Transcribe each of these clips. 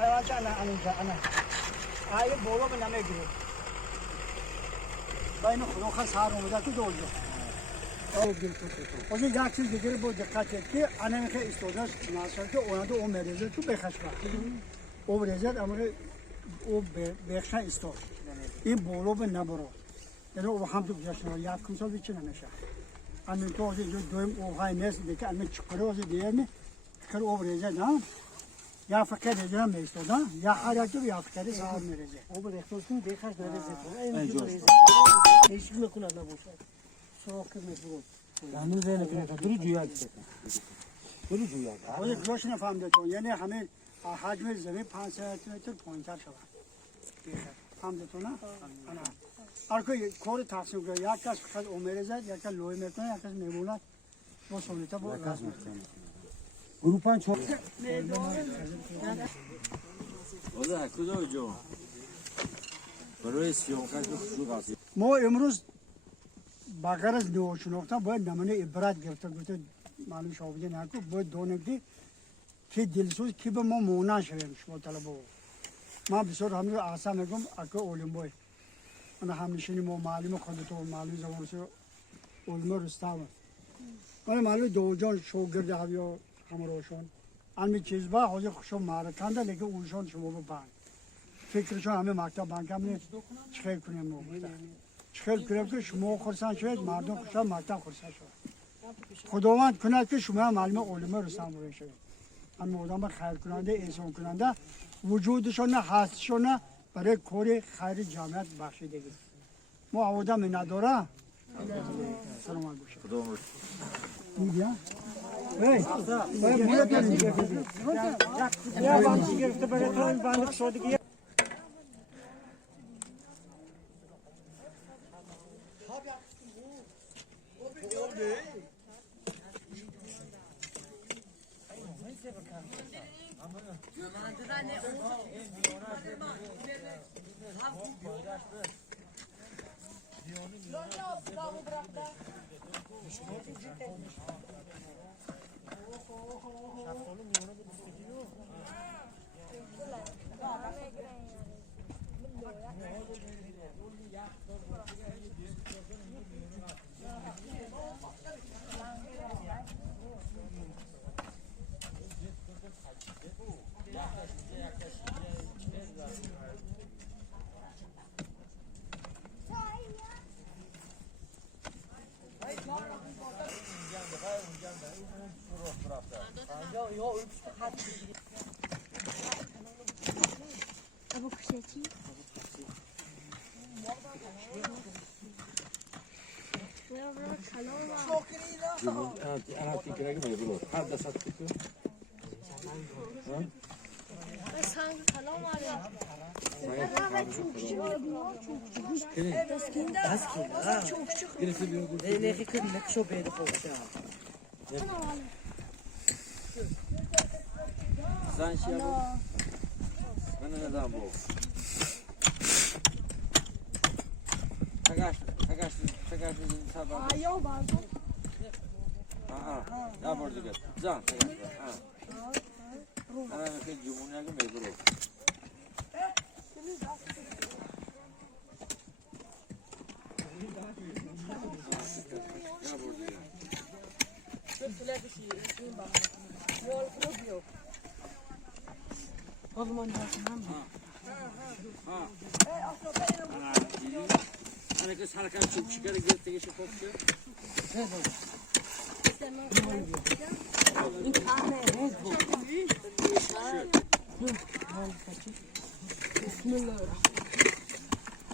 hayvanca ana. Aile boğula mı name giriyor. Bayını kuluka sağır olacak ki doğru. O yüzden yaksız digeri bu dikkat et ki annemke istiyorlar. Nasıl ki ona da o merezi tu bekaç var. O merezi ama o bekşa istiyor. İyi boğula mı ne boro. Yani o hamduk yaşıyor. Yakımsal için ameşa. Annem to o yüzden doyum o haynes deki annem çıkarıyor o yüzden diğerini çıkar o merezi ha. Ya fakir edeceğim mi istiyor da? Ya hareketli ya fakiri sağır merezi. O bu rektorsun bekaç merezi. En güzel. Değişikme kullanma boşver. Soğuk mecbur. Yalnız öyle bir duru cüya gitti. Duru cüya. O yüzden groşuna falan diyor. Yani hemen hacmi zemi 5 santimetre pointer şava. Ham diyor ona. Ana. Arka koru taksim ediyor. Yakas fakat o merezet, yakas loy merkezet, yakas memulat. Bu sonuçta bu. Grupan çok. O da kuda hocam. Buraya siyonkan şu kalsın. Mo emruz bakarız ne olsun nokta bu namını ibrat götür malum şovcu ne ko bu donekti ki dilsuz ki bu mona şevmiş bu talabo. Ma bir soru hamle asa megum akı olim boy. Ana hamleşini mo malum kodu to malum zaman şu olma rüstam. Ona malum doğucan şogirde habiyo hamroşon. Anmi çizba hoca kuşu marakanda leke uyuşon şumu bu ban. Fikrişon hame maktab bankamne çıkayıp kunem mo. çıkıp görüp ki şumu okursan şöyle mardon kuşa maktab kursa şöyle. Xudovand kunad ki şuma malum olma rüstam boy şöyle. Ama oradan bak hayır kunanda insan kunanda vücuduşona hasışona برای کوری خیر جامعه بخشیدگی ما آوردم این نداره سلام علیکم Kuda olmuş. میگم hey buraya gelin ya ben gerçekten böyle tam bandık şuradaki Abu kuşeti. Ana tikine gibi olur. Hadi sattık. Sanki kalam var ya. Çok küçük. Çok küçük. Ne hikmet ne şu beyde koşa. Sen şey yapın. Bana neden bu? Tagaş sabah. Ay yok bazı. Ya burada gel. Can. Ana ne cumhuriyet gibi mecbur ol. O zaman da tamam. Ana kız hareket çok çıkarı gitti geçip koptu.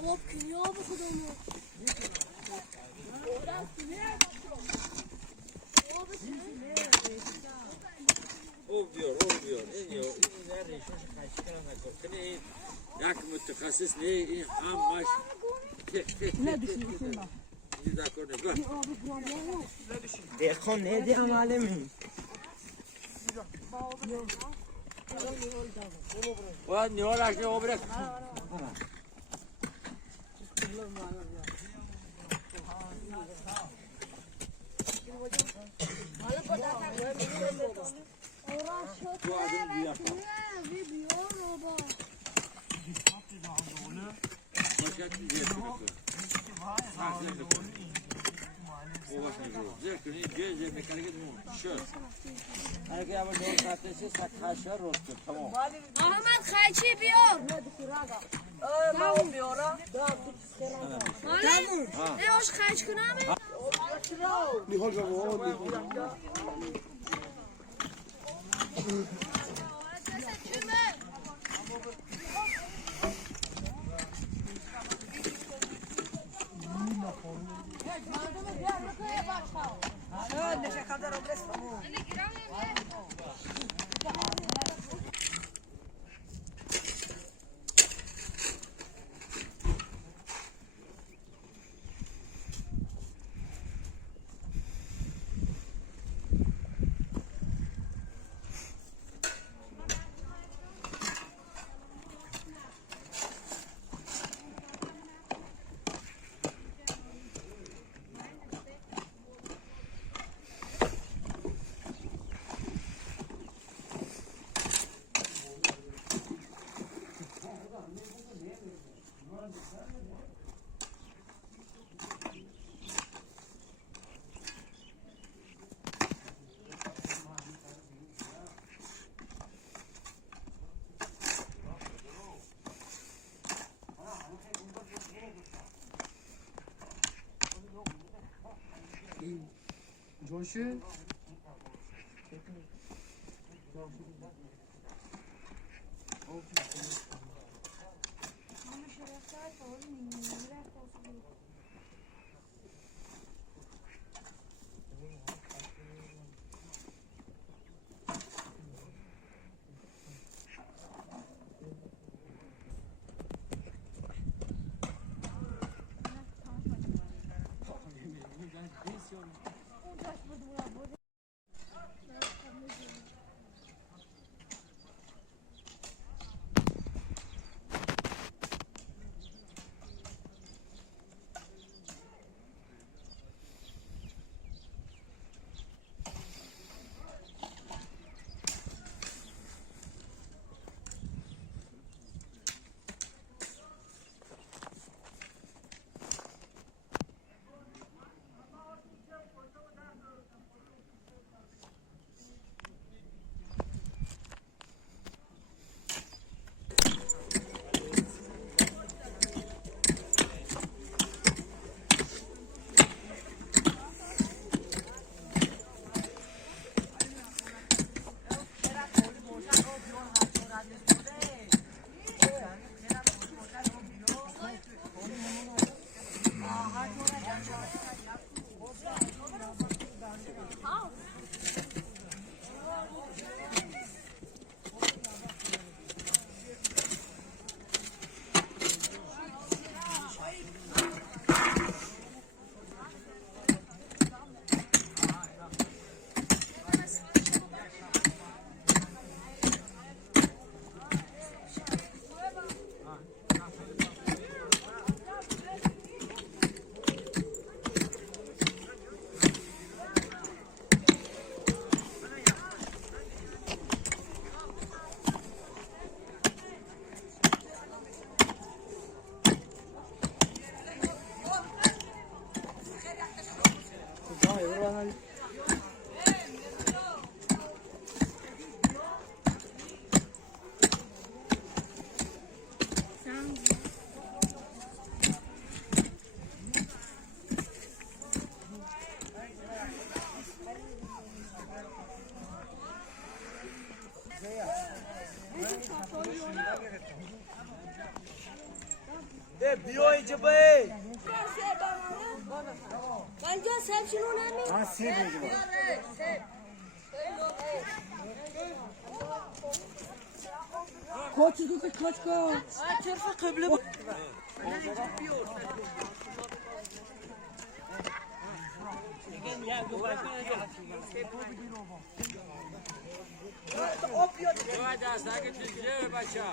Hop kıyıyor bu kudumu. Ol diyor. En iyi. Nerede şu kaç çıkaranlar koptu. Ne? Yak mütehassıs ne? Hammaş. Ne düşünüyorsun bak? Bir dakika ne? Bak. Dekon ne de amalemi. Ulan ne olacak ne o bırak. Bu adım bir yapma. Şu. Hareket ama 4 saatte saat kaçar rostu. Tamam. Ahmet kayçı biyor. Tamam. Ne hoş kayçı kına mı? Coşu. Bence sen şunu önemli. Ha sen Koç dur koç koç. Çırpı kıble. Hadi aslan götürüyor başa.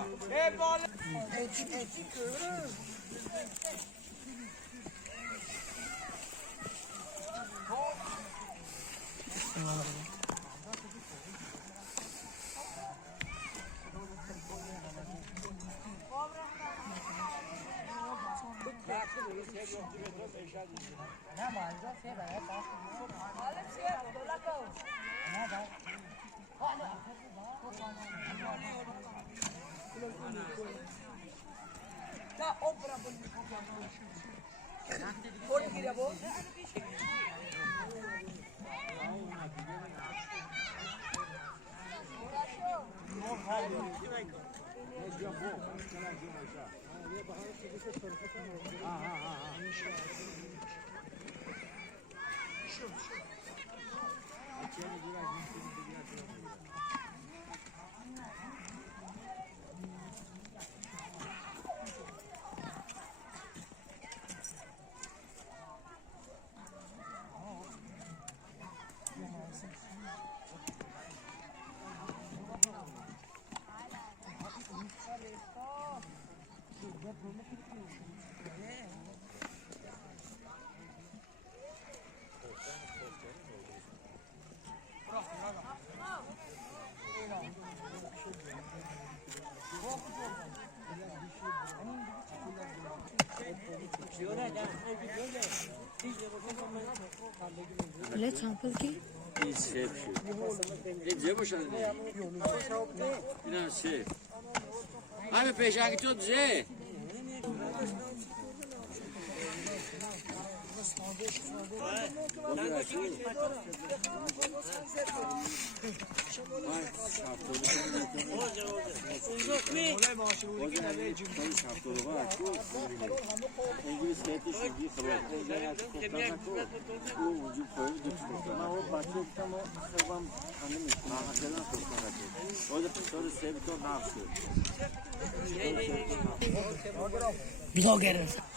ले चंपल की این سیب شد این جه باشد این هم سیب همه پیشنگی تو جه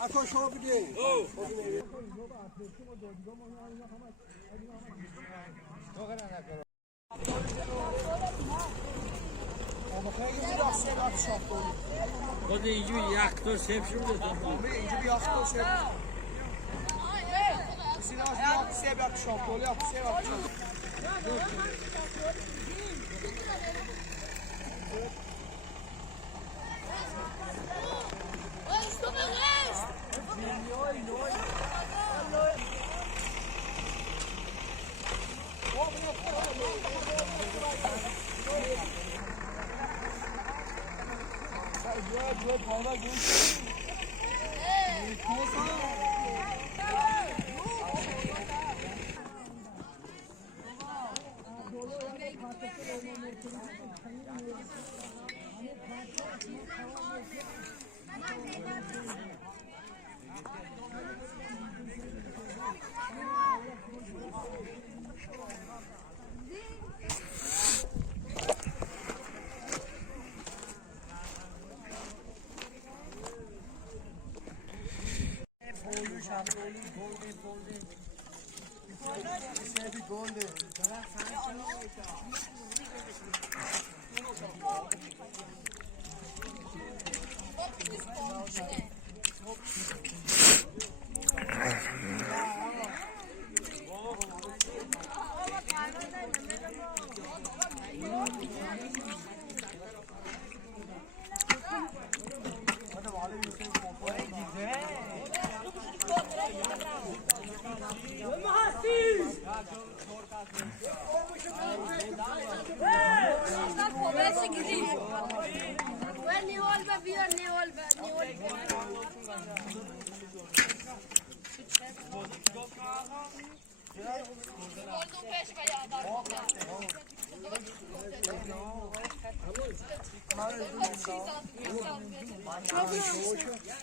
Ako şov gidiyor. O da iyi bir yaktör sep şurada. İnce bir yastık olsun. Sinan yap sep yap şov. Yap sep yap şov.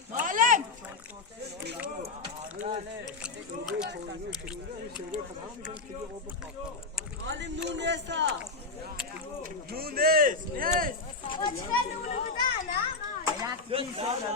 Malem. Alim Nunes da. Nunes. Yes. Başka ne olur da na? Göt sonra.